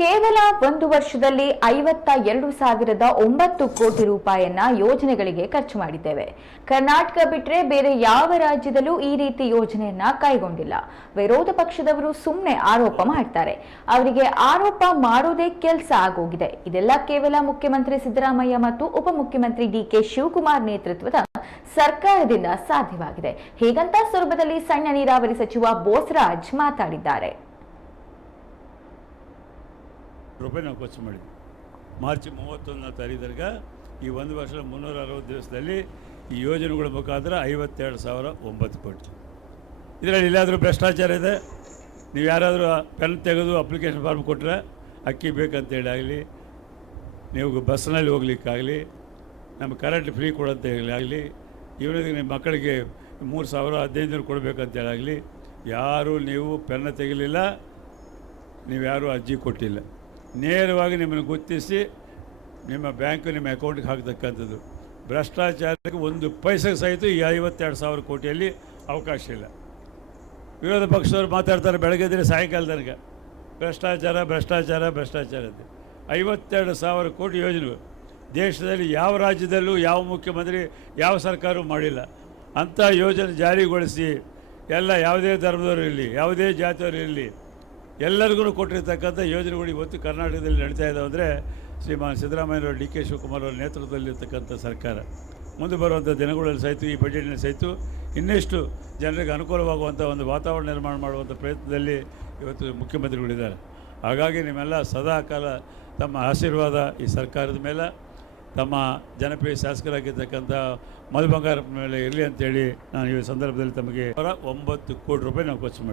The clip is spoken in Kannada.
ಕೇವಲ ಒಂದು ವರ್ಷದಲ್ಲಿ 52,900 ಕೋಟಿ ರೂಪಾಯಿಯನ್ನ ಯೋಜನೆಗಳಿಗೆ ಖರ್ಚು ಮಾಡಿದ್ದೇವೆ. ಕರ್ನಾಟಕ ಬಿಟ್ಟರೆ ಬೇರೆ ಯಾವ ರಾಜ್ಯದಲ್ಲೂ ಈ ರೀತಿ ಯೋಜನೆಯನ್ನ ಕೈಗೊಂಡಿಲ್ಲ. ವಿರೋಧ ಪಕ್ಷದವರು ಸುಮ್ಮನೆ ಆರೋಪ ಮಾಡ್ತಾರೆ. ಅವರಿಗೆ ಆರೋಪ ಮಾಡೋದೇ ಕೆಲಸ ಆಗೋಗಿದೆ. ಇದೆಲ್ಲ ಕೇವಲ ಮುಖ್ಯಮಂತ್ರಿ ಸಿದ್ದರಾಮಯ್ಯ ಮತ್ತು ಉಪಮುಖ್ಯಮಂತ್ರಿ ಡಿ.ಕೆ. ಶಿವಕುಮಾರ್ ನೇತೃತ್ವದ ಸರ್ಕಾರದಿಂದ ಸಾಧ್ಯವಾಗಿದೆ. ಹೀಗಂತ ಸೊರಬದಲ್ಲಿ ಸಣ್ಣ ನೀರಾವರಿ ಸಚಿವ ಬೋಸರಾಜ್ ಮಾತಾಡಿದ್ದಾರೆ. ರೂಪಾಯಿ ನಾವು ಖರ್ಚು ಮಾಡಿದ್ವಿ. ಮಾರ್ಚ್ 31ನೇ ತಾರೀಖಿಗೆ ಈ ಒಂದು ವರ್ಷದ 360 ದಿವಸದಲ್ಲಿ ಈ ಯೋಜನೆಗಳ ಮುಖಾಂತರ 52,009 ಕೋಟಿ. ಇದರಲ್ಲಿ ಎಲ್ಲಾದರೂ ಭ್ರಷ್ಟಾಚಾರ ಇದೆ? ನೀವು ಯಾರಾದರೂ ಪೆನ್ ತೆಗೆದು ಅಪ್ಲಿಕೇಶನ್ ಫಾರ್ಮ್ ಕೊಟ್ಟರೆ ಅಕ್ಕಿ ಬೇಕಂತೇಳಿ ಆಗಲಿ, ನೀವು ಬಸ್ನಲ್ಲಿ ಹೋಗ್ಲಿಕ್ಕಾಗಲಿ, ನಮ್ಮ ಕರೆಂಟ್ ಫ್ರೀ ಕೊಡೋಂತ ಆಗಲಿ, ಇವನಿಗೆ ನಿಮ್ಮ ಮಕ್ಕಳಿಗೆ 3,015 ಕೊಡಬೇಕಂತೇಳಿ ಆಗಲಿ, ಯಾರೂ ನೀವು ಪೆನ್ನ ತೆಗಿಲಿಲ್ಲ, ನೀವು ಯಾರೂ ಅರ್ಜಿ ಕೊಟ್ಟಿಲ್ಲ. ನೇರವಾಗಿ ನಿಮ್ಮನ್ನು ಗುರುತಿಸಿ ನಿಮ್ಮ ಬ್ಯಾಂಕು ನಿಮ್ಮ ಅಕೌಂಟ್ಗೆ ಹಾಕತಕ್ಕಂಥದ್ದು. ಭ್ರಷ್ಟಾಚಾರಕ್ಕೆ ಒಂದು ಪೈಸೆ ಸಹಿತ ಈ 52,000 ಕೋಟಿಯಲ್ಲಿ ಅವಕಾಶ ಇಲ್ಲ. ವಿರೋಧ ಪಕ್ಷದವರು ಮಾತಾಡ್ತಾರೆ ಬೆಳಗ್ಗೆ ಸಾಯಂಕಾಲ ತನಕ ಭ್ರಷ್ಟಾಚಾರ ಭ್ರಷ್ಟಾಚಾರ ಭ್ರಷ್ಟಾಚಾರ ಅಂತ. 52,000 ಕೋಟಿ ಯೋಜನೆಗಳು ದೇಶದಲ್ಲಿ ಯಾವ ರಾಜ್ಯದಲ್ಲೂ ಯಾವ ಮುಖ್ಯಮಂತ್ರಿ ಯಾವ ಸರ್ಕಾರವೂ ಮಾಡಿಲ್ಲ. ಅಂಥ ಯೋಜನೆ ಜಾರಿಗೊಳಿಸಿ ಎಲ್ಲ ಯಾವುದೇ ಧರ್ಮದವರು ಇರಲಿ, ಯಾವುದೇ ಜಾತಿಯವರು ಇರಲಿ, ಎಲ್ಲರಿಗೂ ಕೊಟ್ಟಿರ್ತಕ್ಕಂಥ ಯೋಜನೆಗಳು ಇವತ್ತು ಕರ್ನಾಟಕದಲ್ಲಿ ನಡೀತಾ ಇದ್ದಾವೆ. ಅಂದರೆ ಶ್ರೀಮಾನ್ ಸಿದ್ದರಾಮಯ್ಯನವರು, ಡಿ.ಕೆ. ಶಿವಕುಮಾರ್ ಅವರ ನೇತೃತ್ವದಲ್ಲಿರ್ತಕ್ಕಂಥ ಸರ್ಕಾರ ಮುಂದೆ ಬರುವಂಥ ದಿನಗಳಲ್ಲಿ ಸಹಿತ ಈ ಬಜೆಟ್ನ ಸಹಿತ ಇನ್ನಷ್ಟು ಜನರಿಗೆ ಅನುಕೂಲವಾಗುವಂಥ ಒಂದು ವಾತಾವರಣ ನಿರ್ಮಾಣ ಮಾಡುವಂಥ ಪ್ರಯತ್ನದಲ್ಲಿ ಇವತ್ತು ಮುಖ್ಯಮಂತ್ರಿಗಳಿದ್ದಾರೆ. ಹಾಗಾಗಿ ನಿಮ್ಮೆಲ್ಲ ಸದಾಕಾಲ ತಮ್ಮ ಆಶೀರ್ವಾದ ಈ ಸರ್ಕಾರದ ಮೇಲೆ, ತಮ್ಮ ಜನಪ್ರಿಯ ಶಾಸಕರಾಗಿರ್ತಕ್ಕಂಥ ಮಧು ಬಂಗಾರಪ್ಪ ಮೇಲೆ ಇರಲಿ ಅಂತೇಳಿ ನಾನು ಈ ಸಂದರ್ಭದಲ್ಲಿ ತಮಗೆ 9 ಕೋಟಿ ರೂಪಾಯಿ ನಾವು ಖರ್ಚು ಮಾಡಿ